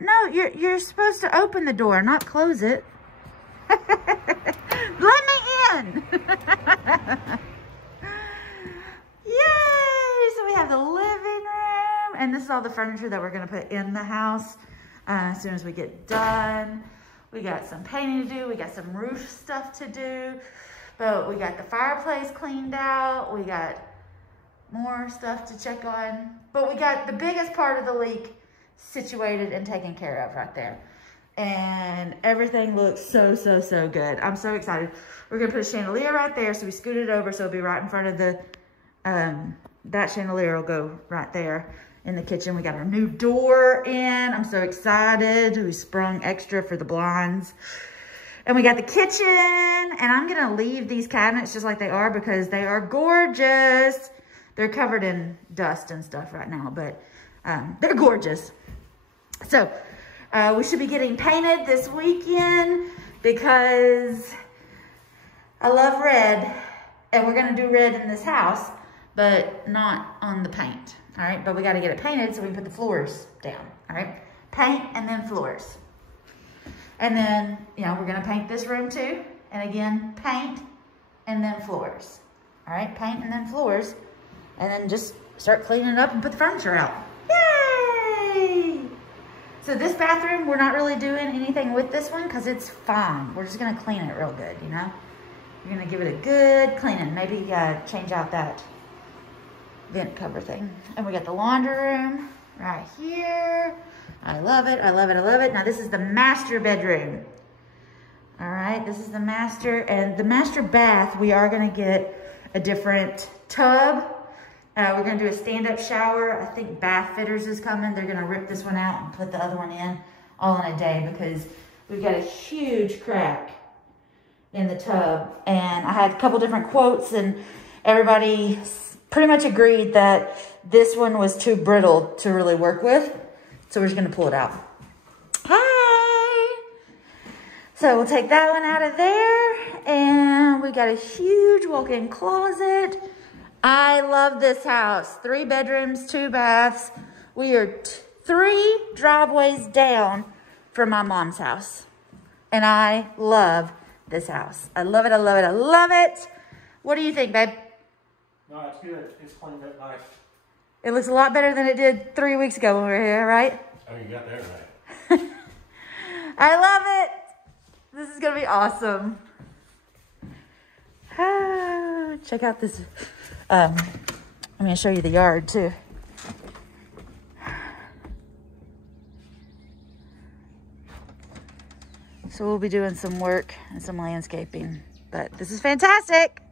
No, you're supposed to open the door, not close it. Let me in. Yay! So we have the living room, and this is all the furniture that we're gonna put in the house as soon as we get done. We got some painting to do. We got some roof stuff to do, but we got the fireplace cleaned out. We got more stuff to check on, but we got the biggest part of the leak situated and taken care of right there. And everything looks so good. I'm so excited. We're gonna put a chandelier right there, so we scoot it over so it'll be right in front of the, that chandelier will go right there in the kitchen. We got our new door in. I'm so excited. We sprung extra for the blinds. And we got the kitchen, and I'm gonna leave these cabinets just like they are because they are gorgeous. They're covered in dust and stuff right now, but they're gorgeous. So we should be getting painted this weekend because I love red, and we're gonna do red in this house, but not on the paint, all right? But we gotta get it painted so we can put the floors down, all right? Paint and then floors. And then, you know, we're gonna paint this room too. And again, paint and then floors, all right? Paint and then floors, and then just start cleaning it up and put the furniture out. Yay! So this bathroom, we're not really doing anything with this one because it's fine. We're just gonna clean it real good, you know? We're gonna give it a good cleaning. Maybe change out that vent cover thing. And we got the laundry room right here. I love it, I love it, I love it. Now this is the master bedroom. All right, this is the master, and the master bath, we are gonna get a different tub. We're gonna do a stand-up shower. I think Bath Fitters is coming. They're gonna rip this one out and put the other one in all in a day because we've got a huge crack in the tub. And I had a couple different quotes, and everybody pretty much agreed that this one was too brittle to really work with. So we're just gonna pull it out. Hi! So we'll take that one out of there, and we got a huge walk-in closet. I love this house. 3 bedrooms, 2 baths. We are 3 driveways down from my mom's house. And I love this house. I love it, I love it, I love it. What do you think, babe? No, it's good. It's cleaned up nice. It looks a lot better than it did 3 weeks ago when we were here, right? Oh, you got that right. I love it. This is gonna be awesome. Check out this. I'm gonna show you the yard too. So we'll be doing some work and some landscaping, but this is fantastic.